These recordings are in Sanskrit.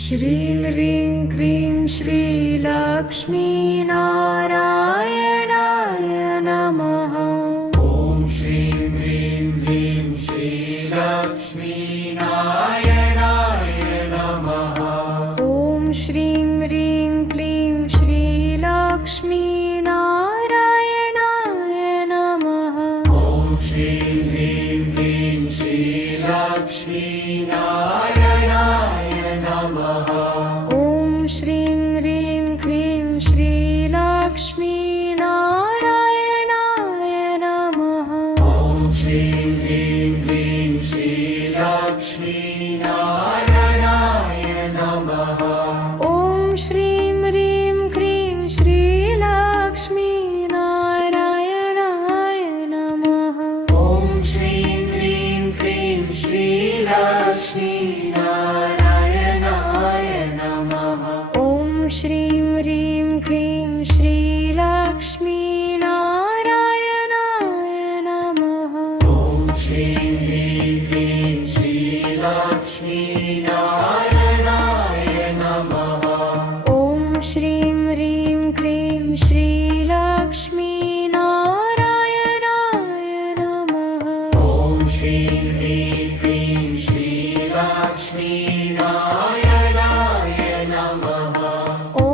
श्रीं ह्रीं क्रीं श्रीलक्ष्मीनारायणाय नमः। ॐ श्रीं ह्रीं क्लीं श्रीलक्ष्मीनारायणाय नमः। ॐ श्रीं ह्रीं क्लीं श्रीलक्ष्मीनारायणाय नमः। ॐ श्रीं ह्रीं क्लीं श्रीलक्ष्मीनारायणाय नमः। ॐ श्रीं ह्रीं क्रीं श्रीलक्ष्मीनारायणाय नमः। ॐ श्रीं ह्रीं क्लीं श्रीलक्ष्मीनारायणाय नमः। ॐ श्रीं ह्रीं क्रीं श्रीलक्ष्मीनारायणाय नमः। ॐ श्रीं ह्रीं क्लीं श्रीलक्ष्मीनारायणाय नमः। ॐ श्रीं ह्रीं क्रीं श्रीलक्ष्मीनारायणाय नमः। ॐ श्रीं ह्रीं क्लीं श्रीलक्ष्मीनारायणाय नमः। ॐ श्रीं ह्रीं क्रीं श्रीलक्ष्मीनारायणाय नमः। ॐ श्रीं ह्रीं क्लीं श्रीलक्ष्मीनारायणाय नमः। ॐ श्रीं ह्रीं क्रीं श्रीलक्ष्मीनारायणाय नमः। ॐ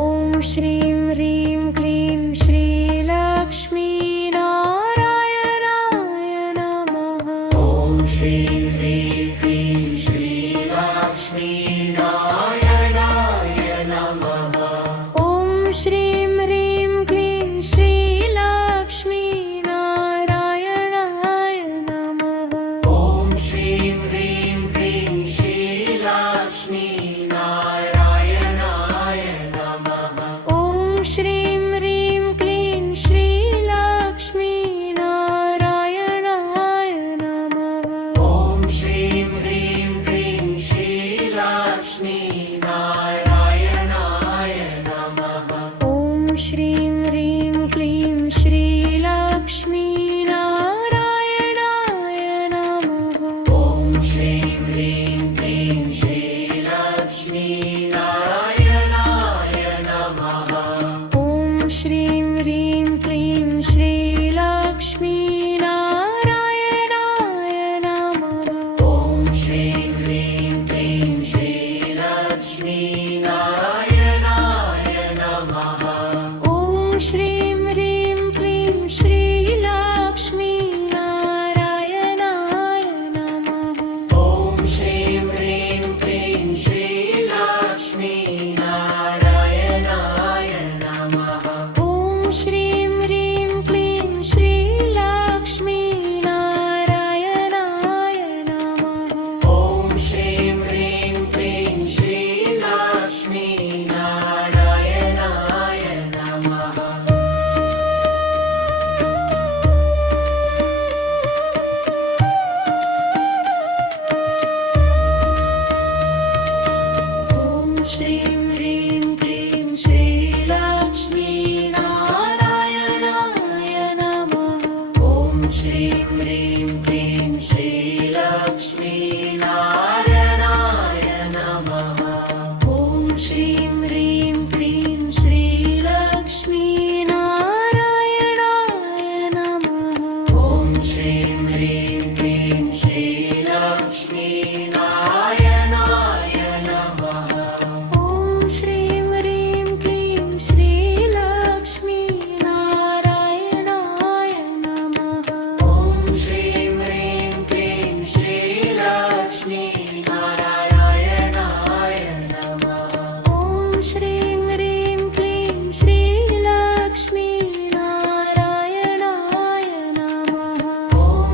श्रीं ह्रीं क्लीं श्रीलक्ष्मीनारायणाय नमः। ॐ श्रीं ह्रीं क्लीं श्रीलक्ष्मीनारायणाय नमः। ॐ श्रीं ह्रीं क्लीं श्रीलक्ष्मीनारायणाय नमः। ॐ श्रीं ह्रीं क्लीं श्रीलक्ष्मीनारायणाय नमः। ॐ श्रीं ह्रीं क्लीं श्रीलक्ष्मीनारायणाय नमः। ॐ श्रीं ह्रीं क्लीं श्रीलक्ष्मीनारायणाय नमः। ॐ श्रीं ह्रीं क्लीं श्रीलक्ष्मीनारायणाय नमः। ॐ श्रीं ह्रीं क्लीं श्रीलक्ष्मीनारायणाय नमः। ॐ श्रीं ह्रीं क्लीं श्रीलक्ष्मीनारायणाय नमः। ॐ श्रीं ह्रीं क्लीं श्रीलक्ष्मीनारायणाय नमः। ॐ श्रीं ह्रीं क्लीं श्रीलक्ष्मीनारायणाय नमः। ॐ श्रीं ह्रीं क्लीं श्रीलक्ष्मीनारायणाय नमः। ॐ श्रीं ह्रीं क्लीं श्रीलक्ष्मीनारायणाय नमः। ॐ श्रीं ह्रीं क्लीं श्रीलक्ष्मीनारायणाय नमः। ॐ श्रीं ह्रीं क्लीं श्रीलक्ष्मीनारायणाय नमः। ॐ श्रीं ह्रीं क्लीं श्रीलक्ष्मीनारायणाय नमः। ॐ श्रीं ह्रीं क्लीं श्रीलक्ष्मीनारायणाय नमः। ॐ श्रीं ह्रीं क्लीं श्रीलक्ष्मीनारायणाय नमः। ॐ श्रीं ह्रीं क्लीं श्रीलक्ष्मीनारायणाय नमः। ॐ श्रीं ह्रीं क्लीं श्रीलक्ष्मीनारायणाय नमः। ॐ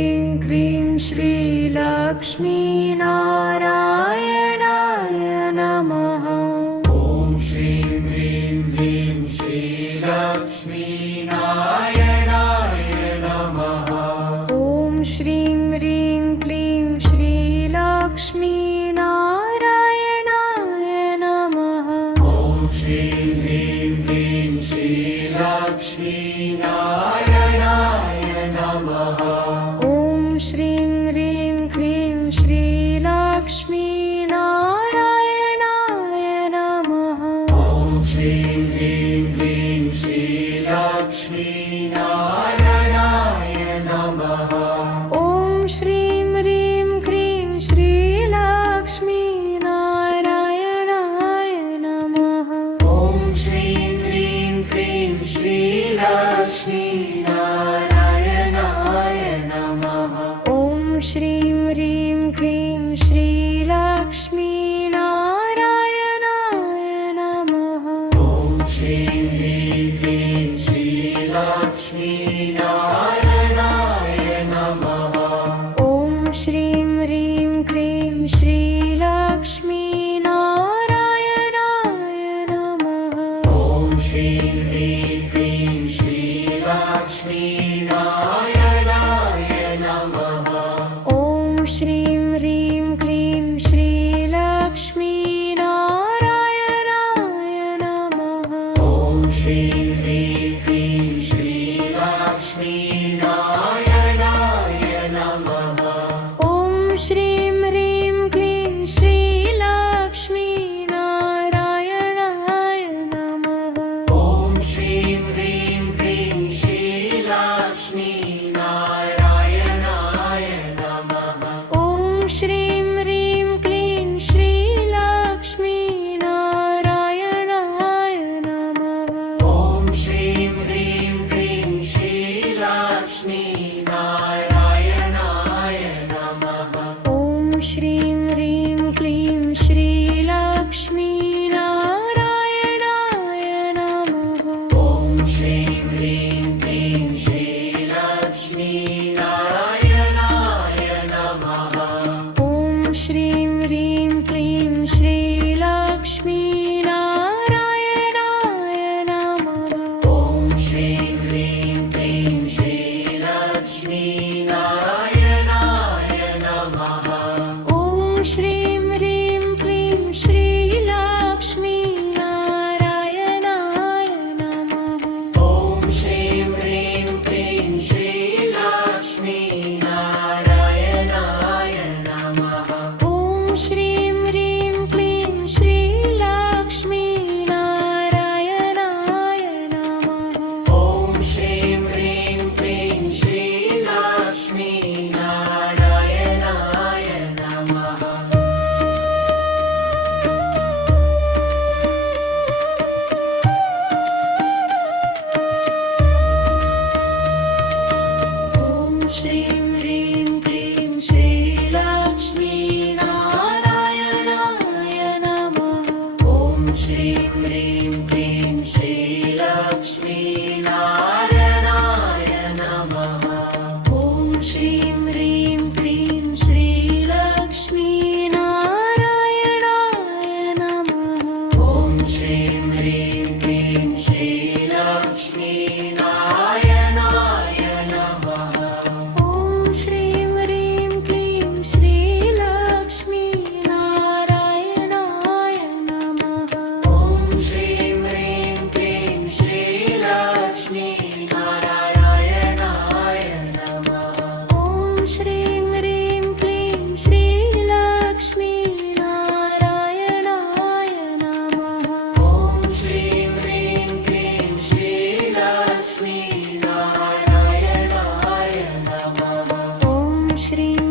ह्रीं क्रीं श्रीलक्ष्मीनारायणाय नमः ॐ श्रीं ह्रीं क्लीं श्रीलक्ष्मीनारायणाय नमः ॐ श्रीं ह्रीं क्लीं श्रीलक्ष्मीनारायणाय नमः ॐ श्रीं ह्रीं क्लीं श्रीलक्ष्मीनारायणाय नमः ॐ श्रीं ह्रीं क्लीं श्रीलक्ष्मीनारायणाय नमः ॐ श्रीं ह्रीं क्लीं श्रीलक्ष्मीनारायणाय नमः ॐ श्रीं ह्रीं क्लीं श्रीलक्ष्मीनारायणाय नमः ॐ श्रीं ह्रीं क्लीं श्रीलक्ष्मीनारायणाय नमः ॐ श्रीं ह्रीं क्लीं श्रीलक्ष्मीनारायणाय नमः ॐ श्रीं ह्रीं क्लीं श्रीलक्ष्मीनारायणाय नमः ॐ श्रीं ह्रीं क्लीं श्रीलक्ष्मीनारायणाय नमः ॐ श्रीं ह्रीं क्लीं श्रीलक्ष्मीनारायणाय नमः ॐ श्रीं ह्रीं क्लीं श्रीलक्ष्मीनारायणाय नमः ॐ श्रीं ह्रीं क्लीं श्रीलक्ष्मीनारायणाय नमः ॐ श्रीं ह्रीं क्लीं श्रीलक्ष्मीनारायणाय नमः ॐ श्रीं ह्रीं क्लीं श्रीलक्ष्मीनारायणाय नमः ॐ श्रीं ह्रीं क्लीं श्रीलक्ष्मीनारायणाय नमः ॐ श्रीं ह्रीं क्लीं श्रीलक्ष्मीनारायणाय नमः ॐ श्रीं ह्रीं क्लीं श्रीलक्ष्मीनारायणाय नमः ॐ श्रीं ह्रीं क्लीं श्रीलक्ष्मीनारायणाय नमः ॐ श्रीं ह्रीं क्लीं श्रीलक्ष्मीनारायणाय नमः ॐ श्रीं ह्रीं क्लीं श्रीलक्ष्मीनारायणाय नमः ॐ श्रीं ह्रीं क्लीं श्रीलक्ष्मीनारायणाय नमः ॐ श्रीं ह्रीं क्लीं श्रीलक्ष्मीनारायणाय नमः ॐ श्रीं ह्रीं क्लीं श्रीलक्ष्मीनारायणाय नमः ॐ श्रीं ह्रीं क्लीं श्रीलक्ष्मीनारायणाय नमः ॐ श्रीं ह्रीं क्लीं श्रीलक्ष्मीनारायणाय नमः ॐ श्रीं ह्रीं क्लीं श्रीलक्ष्मीनारायणाय नमः ॐ श्रीं ह्रीं क्लीं श्रीलक्ष्मीनारायणाय नमः ॐ श्रीं ह्रीं क्लीं श्रीलक्ष्मीनारायणाय नमः ॐ श्रीं ह्रीं क्लीं श्रीलक्ष्मीनारायणाय नमः ॐ श्रीं ह्रीं क्लीं श्रीलक्ष्मीनारायणाय नमः ॐ श्रीं ह्रीं क्लीं श्रीलक्ष्मीनारायणाय नमः ॐ श्रीं ह्रीं क्लीं श्रीलक्ष्मीनारायणाय नमः ॐ श्रीं